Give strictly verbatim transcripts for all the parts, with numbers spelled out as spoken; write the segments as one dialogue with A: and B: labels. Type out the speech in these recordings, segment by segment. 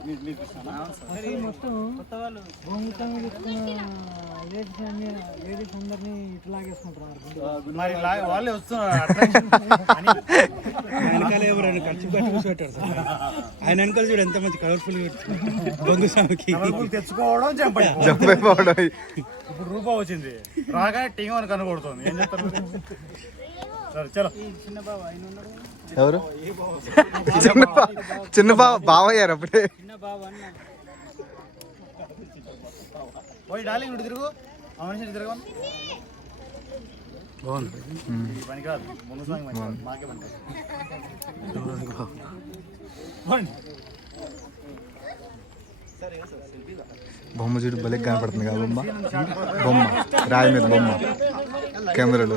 A: మొత్తం భూమితంగా చెప్తున్న లేడీస్ అందరినీ ఇట్లా లాగేసుకుంటారు.
B: మరి వాళ్ళే వస్తున్నారు.
C: వెనకాల ఎవరైనా ఖర్చు పెట్టి కూర్చోబెట్టారు సార్. ఆయన వెనకాల చూడు ఎంత మంచి కలర్ఫుల్ బొంగు సామికి
B: తెచ్చుకోవడం జంపైపోవడం. ఇప్పుడు రూపా వచ్చింది రాగానే టీం అని కనుగొడుతుంది. ఏం చెప్తారు? సరే చలో.
D: ఎవరు చిన్న చిన్న బావ బావయ్యారు అప్పుడే.
B: పోయి డార్లింగ్ ఇటు తిరుగు. ఆ మనిషి తిరగ పని కాదు. ముందు సాంగ్ మాకే పని
D: బొమ్మ చూడు భలే కనపడుతుంది కదా బొమ్మ. బొమ్మ రాయి మీద బొమ్మ కెమెరాలో.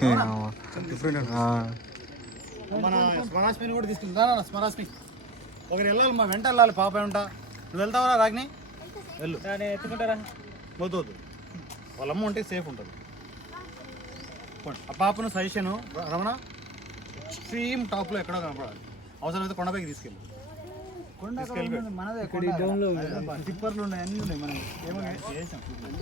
B: మన స్మరాస్మిని కూడా తీసుకుంటా. స్మరాస్మి ఒకరు వెళ్ళాలి, మా వెంట వెళ్ళాలి. పాప ఉంటా. నువ్వు వెళ్తావరా రాగిని? వెళ్ళు.
A: ఎత్తుకుంటారా?
B: వద్దు వద్దు, వాళ్ళ అమ్మ ఉంటే సేఫ్ ఉంటుంది. ఆ పాపను సజెషన్ రమణ, ఎక్స్ట్రీమ్ టాప్లో ఎక్కడో కనపడాలి. అవసరమైతే కొండపైకి తీసుకెళ్ళి. టిప్పర్లు ఉన్నాయి, అన్నీ ఉన్నాయి. మనం ఏమో చేసాం.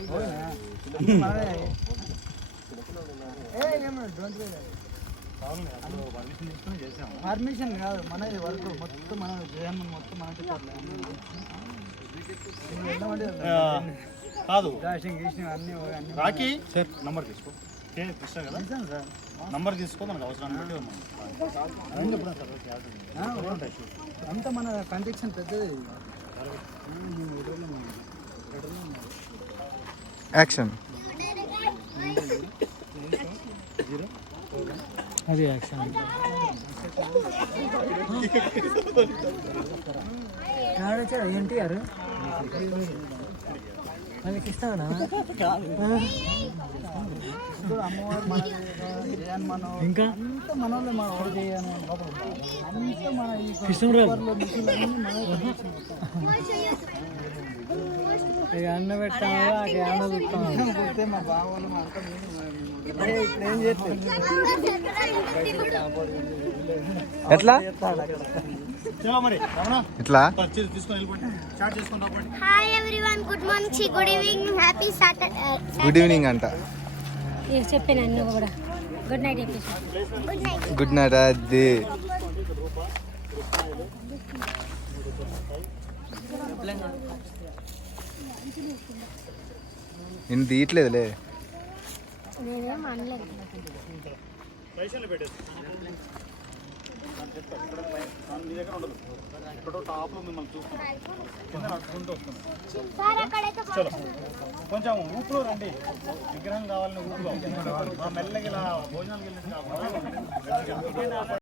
A: పర్మిషన్ కాదు మనది వర్క్ మొత్తం, మన జయన్ మొత్తం మనకి
B: కాదు.
A: అన్ని
B: రాకీ సార్ నంబర్ తీసుకో. కృష్ణ కదా సార్, నంబర్ తీసుకో. మనకు అవసరాన్ని బట్టి
A: అంతా మన కన్స్ట్రక్షన్ పెద్దది.
D: యాక్షన్.
A: అది యాక్షన్. ఎన్టీఆర్ వాళ్ళకి ఇస్తానా? ఇంకా అంత మనోళ్ళే మన అంత మన అన్న పెట్టాము అన్న చూస్తాం. మా బావలు మా అంతా ఇప్పుడు ఏం చేస్తాం?
D: ఎట్లా ఇట్లా
E: hi everyone, good morning, good evening, happy Saturday.
D: Good evening అంట.
E: చెప్పాను అన్న కూడా గుడ్ నైట్ చెప్పేసి. Good night.
D: Good night. అది నేను తీయట్లేదులే.
E: నేనేం అనలేదు.
B: కొంచెం ఊపులో రండి. విగ్రహం కావాలని ఊపులో మెల్లగా ఇలా భోజనాలు